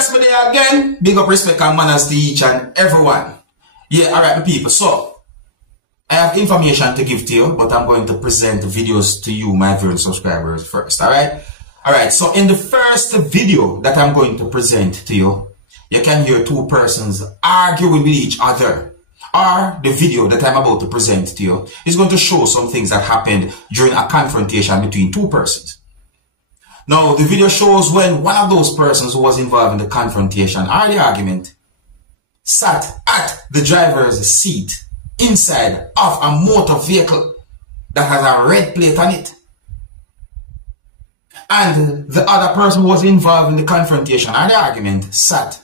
Yes, me there again. Big up respect and manners to each and everyone. Yeah, alright, my people. So, I have information to give to you, but I'm going to present the videos to you, my viewers and subscribers, first. Alright? Alright, so in the first video that I'm going to present to you, you can hear two persons arguing with each other. Or the video that I'm about to present to you is going to show some things that happened during a confrontation between two persons. Now, the video shows when one of those persons who was involved in the confrontation or the argument sat at the driver's seat inside of a motor vehicle that has a red plate on it. And the other person who was involved in the confrontation or the argument sat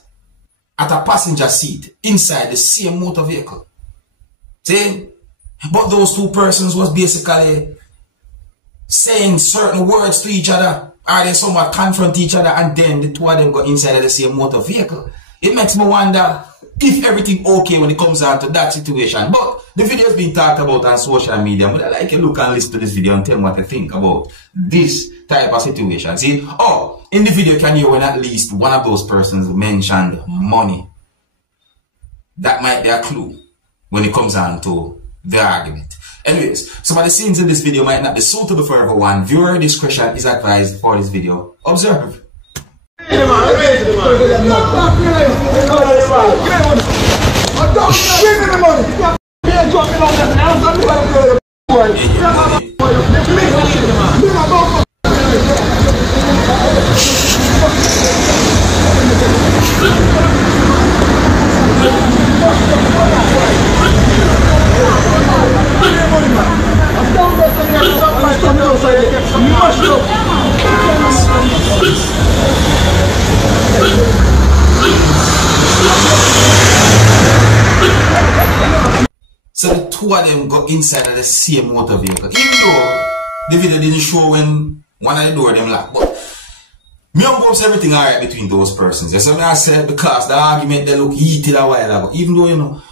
at a passenger seat inside the same motor vehicle. See? But those two persons was basically saying certain words to each other, or they somewhat confront each other, and then the two of them go inside of the same motor vehicle. It makes me wonder if everything okay when it comes down to that situation. But the video has been talked about on social media. Would I like you look and listen to this video and tell me what you think about this type of situation? See? Oh, in the video can you hear when at least one of those persons mentioned money. That might be a clue when it comes down to the argument. Anyways, some of the scenes in this video might not be suitable for everyone. Viewer discretion is advised for this video. Observe. So the two of them got inside of the same motor vehicle. Even though the video didn't show when one of the door them locked. But me and Bob's everything alright between those persons. That's what I said, because the argument they look heated a while ago. Even though, you know,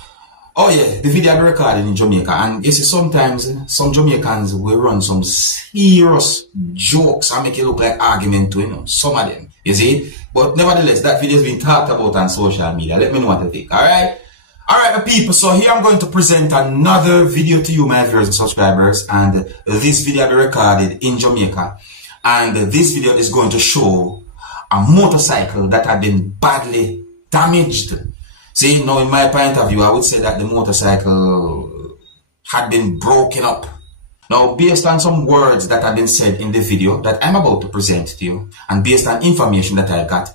oh yeah, the video I recorded in Jamaica. And you see, sometimes some Jamaicans will run some serious jokes and make it look like argument to, you know, some of them. You see? But nevertheless, that video has been talked about on social media. Let me know what you think, alright? Alright, my people, so here I'm going to present another video to you, my viewers and subscribers. And this video I recorded in Jamaica. And this video is going to show a motorcycle that had been badly damaged. See, now in my point of view, I would say that the motorcycle had been broken up. Now, based on some words that have been said in the video that I'm about to present to you, and based on information that I got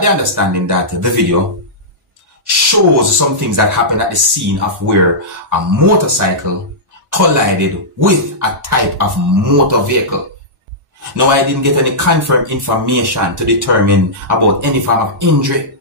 the understanding that the video shows some things that happened at the scene of where a motorcycle collided with a type of motor vehicle. Now, I didn't get any confirmed information to determine about any form of injury.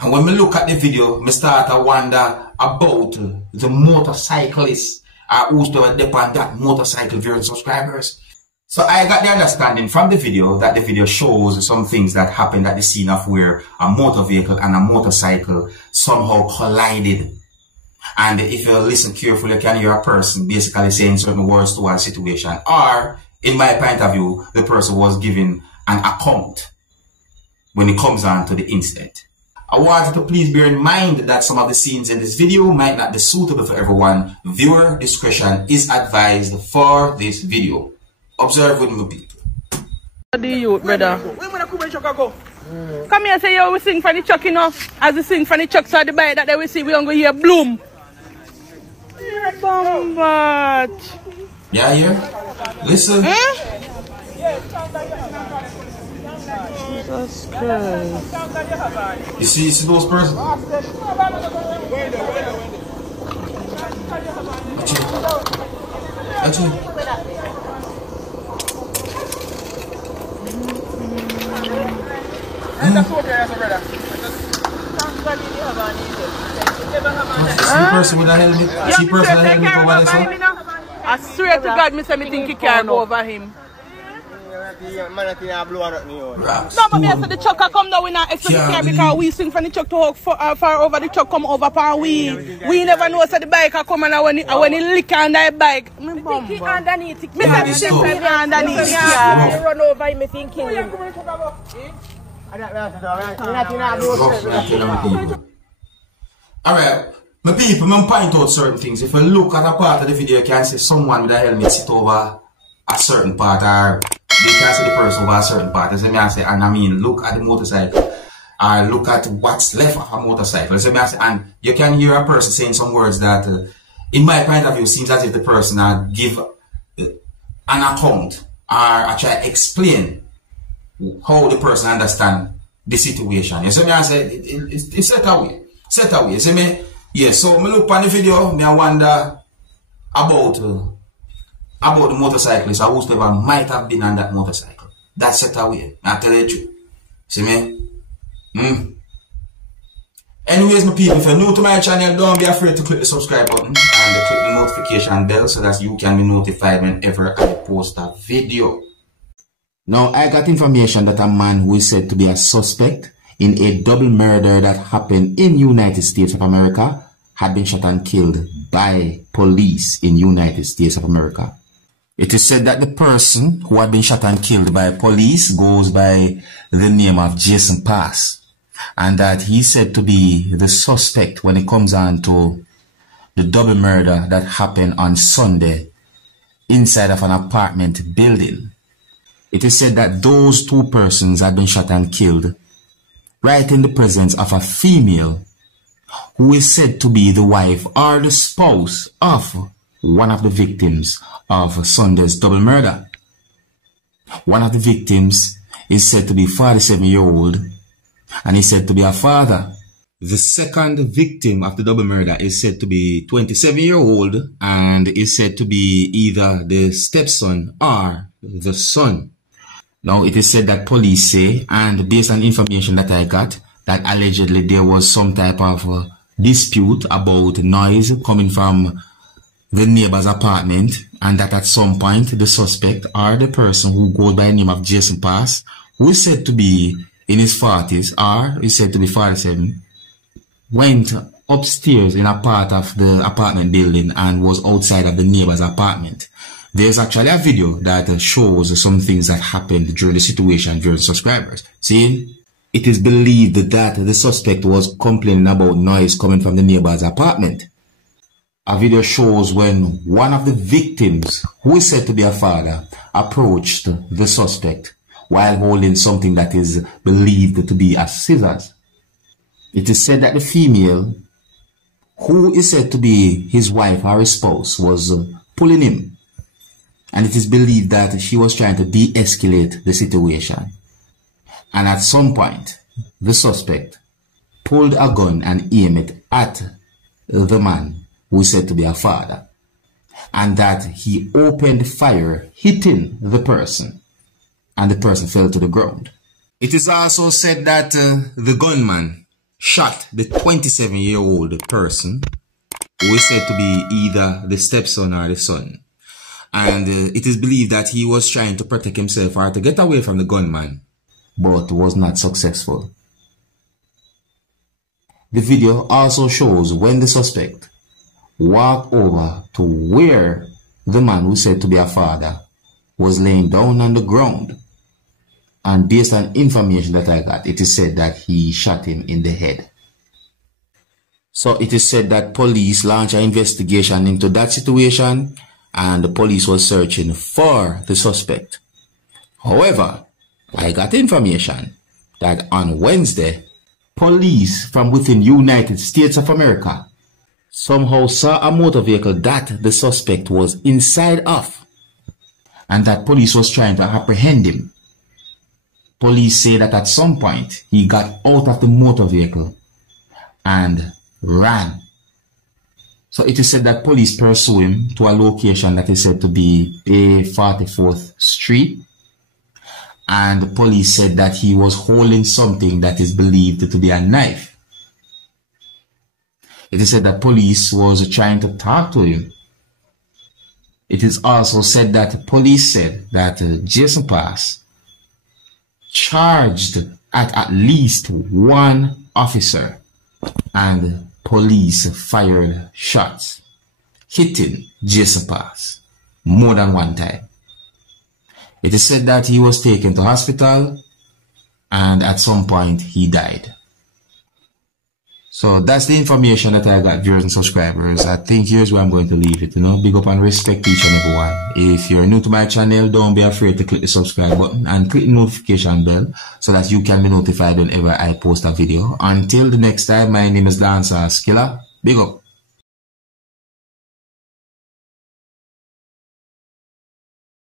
And when we look at the video, I start to wonder about the motorcyclist who's to depend that motorcycle, viewers and subscribers. So I got the understanding from the video that the video shows some things that happened at the scene of where a motor vehicle and a motorcycle somehow collided. And if you listen carefully, you can hear a person basically saying certain words to a situation. Or, in my point of view, the person was giving an account when it comes on to the incident. I wanted to please bear in mind that some of the scenes in this video might not be suitable for everyone. Viewer discretion is advised for this video. Observe with me, people. The youth, brother. Come here, say you will sing for the chuck, you know. As we sing for the chucks or the bike that they will see, we don't go hear bloom. Bombat. Yeah, yeah. Listen. Jesus Christ. You see those persons? Actually. See person with a helmet? See person with a helmet over there? I swear to God, me say me think he can't go over him. No, but me say the truck come down, we not expect the car because we swing from the truck to far over the truck come over upon we. We never know so the bike come and when he lick on that bike. Me think he underneath. Me say underneath. run over him, me think kill him. Alright, my people, I'm point out certain things. If you look at a part of the video, you can see someone with a helmet sit over a certain part, or you can see the person over a certain part. As I say, and I mean, look at the motorcycle, or look at what's left of a motorcycle. As I say, and you can hear a person saying some words that, in my point of view, seems as if the person give an account or try to explain how the person understand the situation. You see me? I say it's set away. Set away. You see me? Yeah, so me look on the video, me I wonder about the motorcyclist or whoever might have been on that motorcycle. That's set away. I tell you the truth. See me? Anyways, my people, if you're new to my channel, don't be afraid to click the subscribe button and click the notification bell so that you can be notified whenever I post a video. Now, I got information that a man who is said to be a suspect in a double murder that happened in United States of America had been shot and killed by police in United States of America. It is said that the person who had been shot and killed by police goes by the name of Jason Pass, and that he's said to be the suspect when it comes on to the double murder that happened on Sunday inside of an apartment building. It is said that those two persons had been shot and killed right in the presence of a female who is said to be the wife or the spouse of one of the victims of Sunday's double murder. One of the victims is said to be 47-year-old and is said to be a father. The second victim of the double murder is said to be 27-year-old and is said to be either the stepson or the son. Now, it is said that police say, and based on information that I got, that allegedly there was some type of dispute about noise coming from the neighbor's apartment, and that at some point the suspect or the person who goes by the name of Jason Pass, who is said to be in his 40s or is said to be 47, went upstairs in a part of the apartment building and was outside of the neighbor's apartment. There's actually a video that shows some things that happened during the situation during subscribers. See, it is believed that the suspect was complaining about noise coming from the neighbor's apartment. A video shows when one of the victims, who is said to be a father, approached the suspect while holding something that is believed to be as scissors. It is said that the female, who is said to be his wife or his spouse, was pulling him. And it is believed that she was trying to de-escalate the situation. And at some point, the suspect pulled a gun and aimed it at the man who is said to be a father. And that he opened fire, hitting the person. And the person fell to the ground. It is also said that the gunman shot the 27-year-old person who is said to be either the stepson or the son. And it is believed that he was trying to protect himself or to get away from the gunman, but was not successful. The video also shows when the suspect walked over to where the man who said to be a father was laying down on the ground. And based on information that I got, it is said that he shot him in the head. So it is said that police launched an investigation into that situation, and the police was searching for the suspect. However, I got information that on Wednesday, police from within United States of America somehow saw a motor vehicle that the suspect was inside of, and that police was trying to apprehend him. Police say that at some point he got out of the motor vehicle and ran. So it is said that police pursue him to a location that is said to be a 44th Street. And the police said that he was holding something that is believed to be a knife. It is said that police was trying to talk to him. It is also said that police said that Jason Pass charged at least one officer, and police fired shots, hitting Jason Pass more than one time. It is said that he was taken to hospital and at some point he died. So that's the information that I got, viewers and subscribers. I think here's where I'm going to leave it, big up and respect each and every one. If you're new to my channel, don't be afraid to click the subscribe button and click the notification bell so that you can be notified whenever I post a video. Until the next time, my name is Dancehall Skilla. Big up.